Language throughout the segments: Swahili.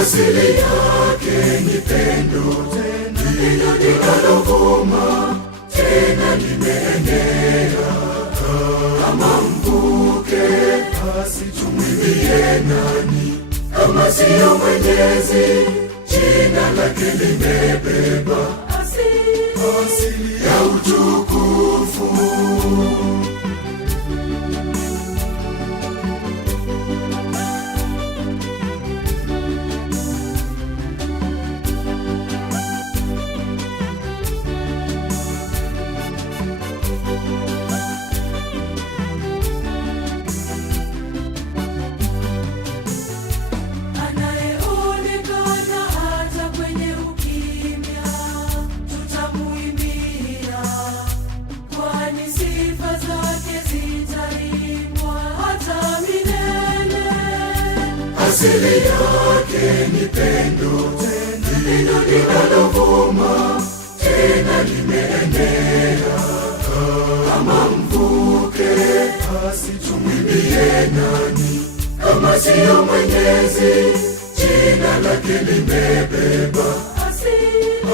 Asili yake ni pendo, pendo linalovuma tena limeenea kama mvuke. Basi tumwimbie nani kama siyo Mwenyezi? Jina lake limebeba asili ya utukufu. Asili yake ni pendo, pendo linalovuma tena limeenea kama mvuke. Basi tumwimbie nani kama siyo Mwenyezi? Jina lake limebeba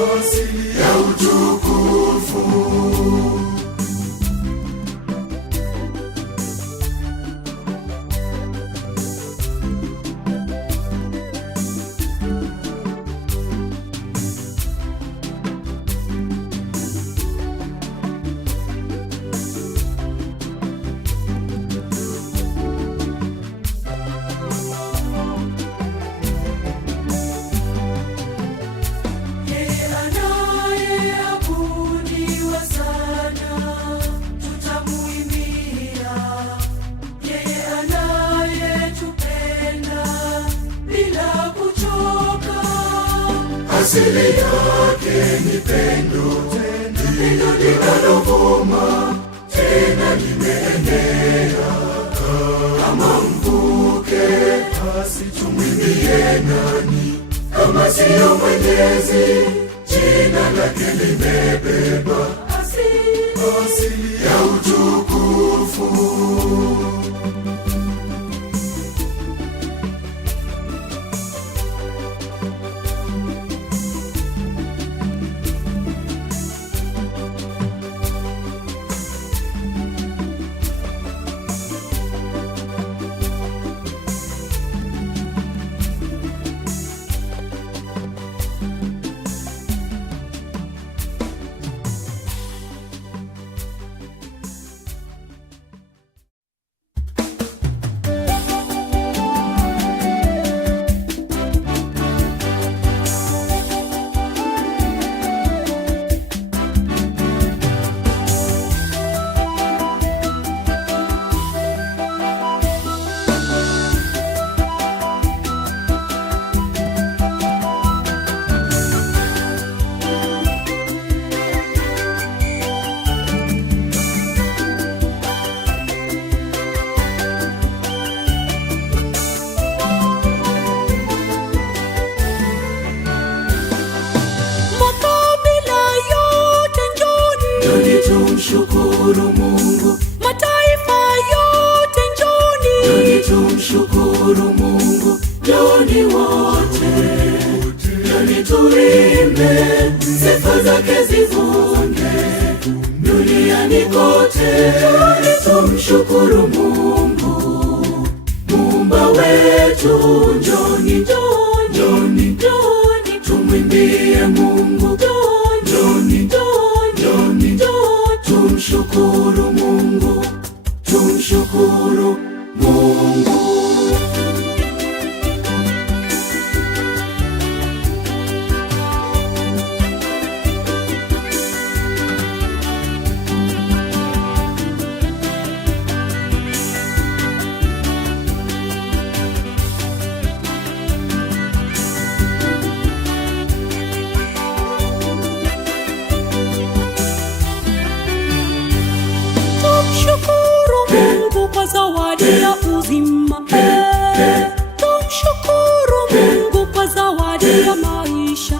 asili ya utukufu. Asili yake ni pendo, pendo linalovuma tena limeenea kama mvuke. Basi tumwimbie nani kama siyo Mwenyezi? Jina lake limebeba asili ya utukufu. Tumshukuru Mungu, mataifa yote njoni. Njoni tumshukuru Mungu, njoni wote. Njoni tuimbe, sifa zake zivunge duniani kote. Njoni tumshukuru Mungu, Muumba wetu. Njoni, njoni, njoni, tumwimbie Mungu. Njoni, njoni, tumshukuru Mungu, tumshukuru Mungu. Zawadi ya uzima, tumshukuru Mungu kwa zawadi ya maisha.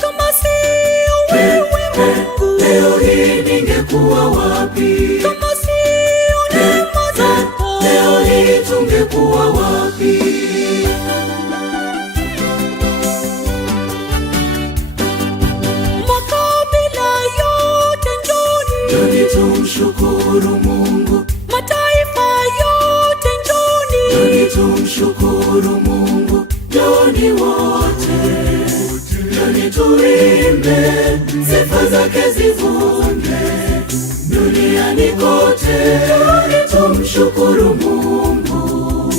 Kama siyo wewe Mungu, leo hii ningekuwa wapi? Kama siyo neema zako, leo hii tungekuwa wapi? tumshukuru Mungu. Mataifa yote njoni Tumshukuru Mungu, njoni wote, njoni tuimbe, sifa zake zivunge duniani kote. Tumshukuru Mungu,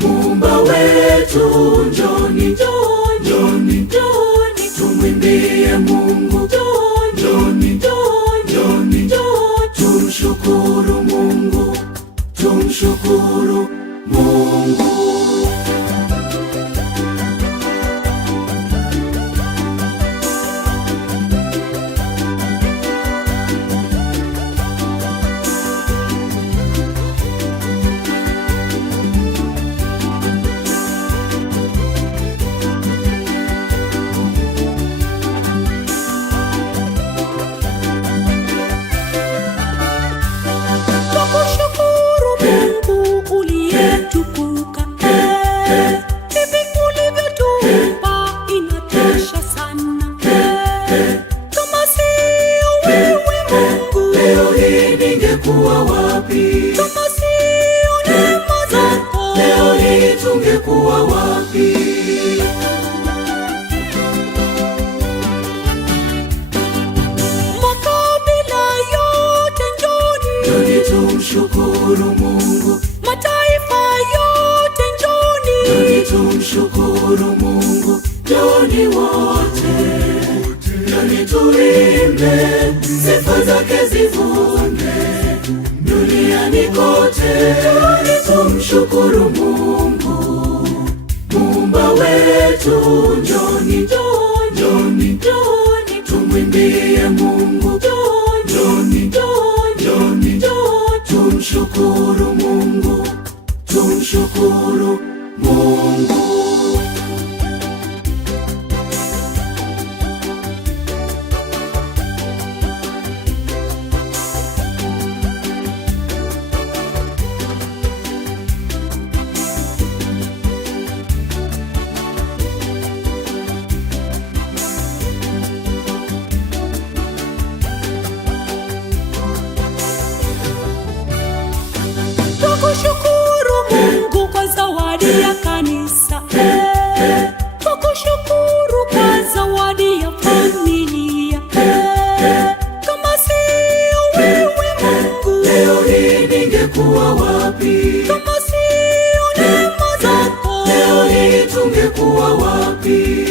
Muumba wetu, njoni, njoni, njoni, tumwimbie Mungu, njoni, njoni, njoni, tumshukuru Mungu, tumshukuru Mungu. Tungekuwa wapi? Kama sio neema zako, leo hii tungekuwa wapi? Makabila yote njoni tumshukuru Mungu. Mataifa yote njoni tumshukuru Mungu. Njoni wote, njoni tuimbe, sifa zake zivunge duniani kote. Tumshukuru Mungu, Muumba wetu, njoni, njoni, njoni, tumwimbie Mungu, njoni, njoni, njoni, tumshukuru Mungu, tumshukuru Mungu. Tukushukuru Mungu kwa zawadi ya kanisa. Tukushukuru kwa zawadi ya familia. Kama sio wewe Mungu, leo hii ningekuwa wapi? Kama sio neema zako, leo hii tungekuwa wapi?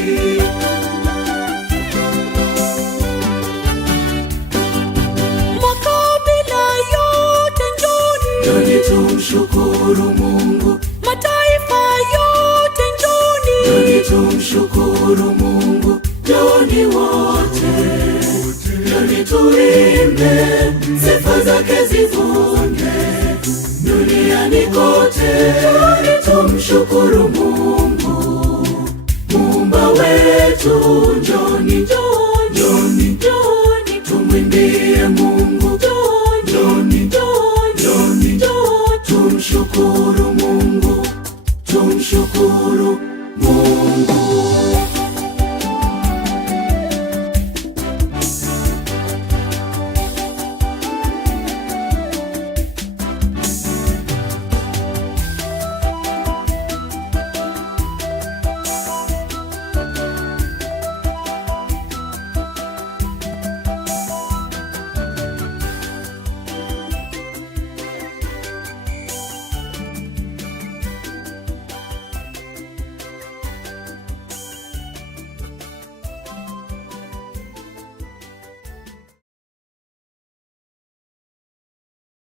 Makabila yote njoni tumshukuru Mungu. Mataifa yote njoni tumshukuru Mungu. Njoni wote, njoni tuimbe, sifa zake zivunge duniani kote. Tumshukuru Mungu, Muumba wetu, njoni, njoni.